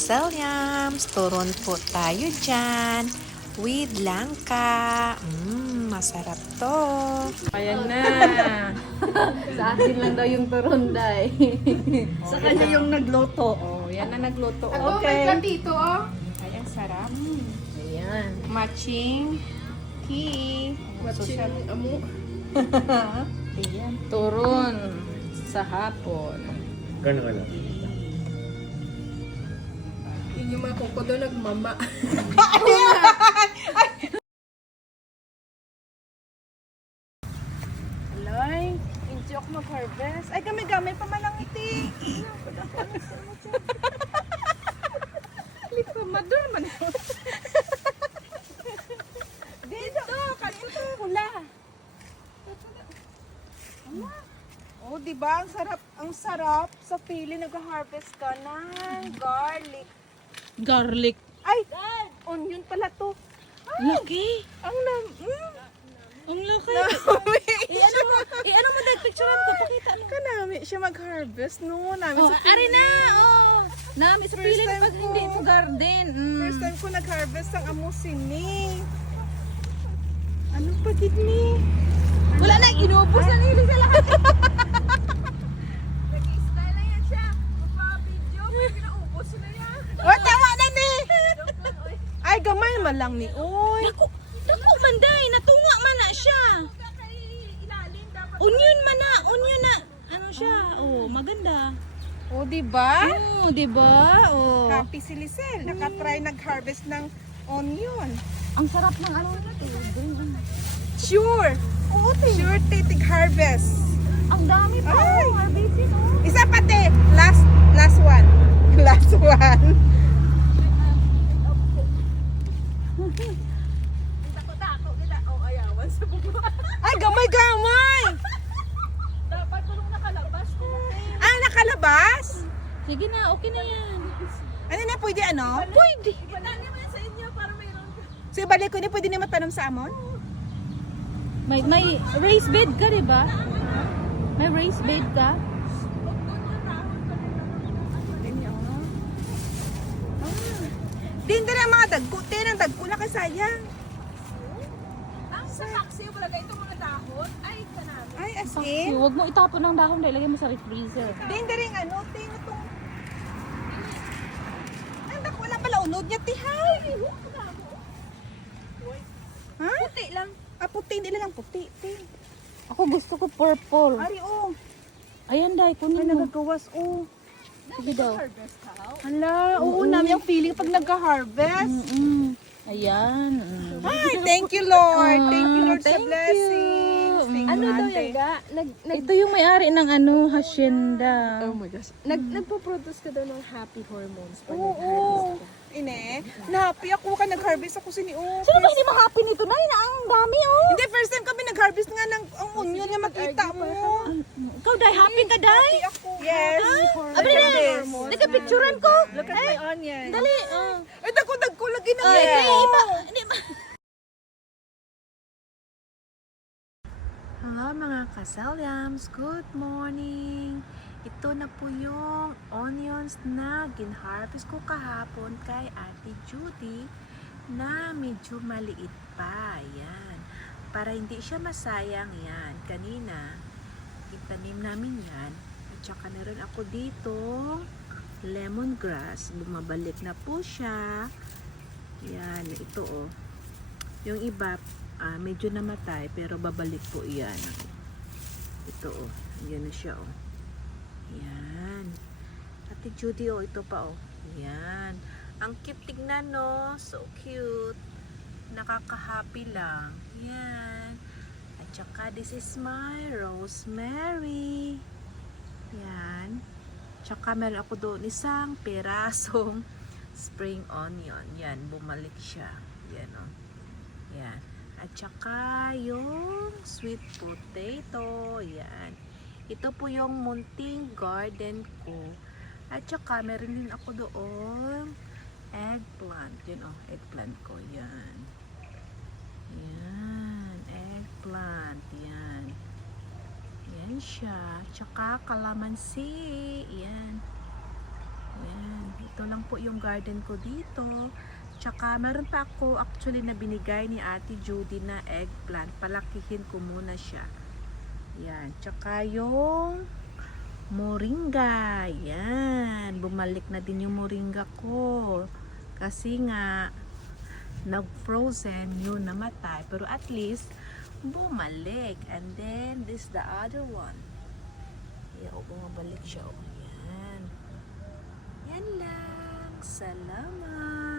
kaselyams, turon po tayo dyan with langka. Masarap to. Ayan na. Sa akin lang daw yung turunday. Sa kanya yung nagluto. Oh, yan na nagluto. Ako may platito, oh. Ay, ang sarap. Ayan. Matching tea. Matching amo. Ayan. Turon sa hapon. Gano'n ka lang. Yun yung mga kokodo nagmama. Alay, hindi ako mag-harvest. Ay, gamay-gamay pa man lang iti. Lipa, madura man ito. Dito, kanito, hula. Oh, di ba? Ang sarap sa pili nag-harvest ka ng garlic. Garlic. Ay, onion pala to. Laki. Ang Ang laki. ano mo dahil picturean ko, pakita mo. Kanami siya mag-harvest, no? Namin Oh, sa ari na. Oh. Nami sa First pili time pag ko. hindi mo garden. First time ko nag-harvest ang amusini. Ano pa gid ni? Wala na, inubos na nila sa lahat. Nag-i-style na yan siya. Magpa-video, pero pinaubos na yan. Oh, tama na ni! Ay, gamay man lang ni. Uy. Dako man day, natunga man na siya. Ilalim dapat. Onion man na, onion na. Ano siya? Oh, maganda. Oh, di ba? Oh, di ba? Oh. Happy si Lisel. Nakatry nag-harvest ng onion. Ang sarap ng ano nito. Sure. Oo, sure titig harvest. Ang dami pa. Ay. Oh, harvestin oh. Isa pati. Last one. Last one. Tako-tako nila. Oh, ayawan sa bugo. Ay, gamay-gamay. Dapat tulong nakalabas. Ah, nakalabas? Sige na, okay na yan. Ano na, pwede ano? Pwede. Ipadali mo yan sa inyo para mayroon ka. So, balik ko ni pwede ni matanom sa amon? May raised bed ka, di ba? May raised bed ka? Din din ang mga dagko. Din ang dagko na kasayang. Ang sa taxi, wala ka itong mga dahon. Ay, kanami. Ay, as Saksi, in. huwag mo itapon ng dahon dahil lagay mo sa freezer. Din din ano, tin itong... Ang dagko wala pala unod niya, tihay. Ha? Puti lang. Ah, puti. Hindi lang puti. Tin. Ako gusto ko purple. Ari, oh. Ayan dahil, Ay, kunin mo. nagagawas, oh. Sige daw. Harvest how? Hala, oo, namin ang feeling pag nagka-harvest. Ayan. Ay, thank you, Lord. Thank you, Lord, sa Thank you. blessings. Thank you, Ano daw Ate. yan ga? Ito yung may-ari ng ano, hacienda. Oh my gosh. Nagpo-produce ka daw ng happy hormones pag Oo. nag-harvest ka. Ine, nahappy ako ka nag-harvest ako sa niyo. Sino ba hindi ma-happy nito? Nay, na ang dami oh. Hindi, first time kami nag-harvest nga ng ang onion nga makita mo. Ikaw, Day, happy ka, Day? Happy ako. Yes. Abri Look at na, this. nagka-picturean ko. Look at my onion. Dali, Ay, dagko lagi na. Ay, yan. hindi ba? Hello mga kaselyams, good morning! Ito na po yung onions na ginharvest ko kahapon kay Ate Judy na medyo maliit pa. Yan. Para hindi siya masayang yan. Kanina, itanim namin yan. At saka na rin ako dito lemongrass. Bumabalik na po siya. Yan, ito oh. Yung iba, medyo namatay pero babalik po iyan. Ito oh, yan na siya oh. Yan. Ate Judy oh, ito pa oh. Yan. Ang cute tignan no, so cute. Nakaka-happy lang. Yan. At saka this is my rosemary. Yan. Tsaka meron ako doon isang perasong spring onion. Yan, bumalik siya. Yan oh. Yan. At saka yung sweet potato. Yan. Ito po yung munting garden ko. At saka meron din ako doon eggplant. Yan oh, eggplant ko. Yan. Yan. Eggplant. Yan. Yan siya. Tsaka kalamansi. Yan. Yan. Ito ito lang po yung garden ko dito. Tsaka meron pa ako actually na binigay ni Ate Judy na eggplant. Palakihin ko muna siya. Yan. Tsaka yung moringa. Yan. Bumalik na din yung moringa ko. Kasi nga, nag-frozen yun, namatay. Pero at least, bumalik. And then, this the other one. Yan, bumabalik siya. Yan. Yan lang. Salamat.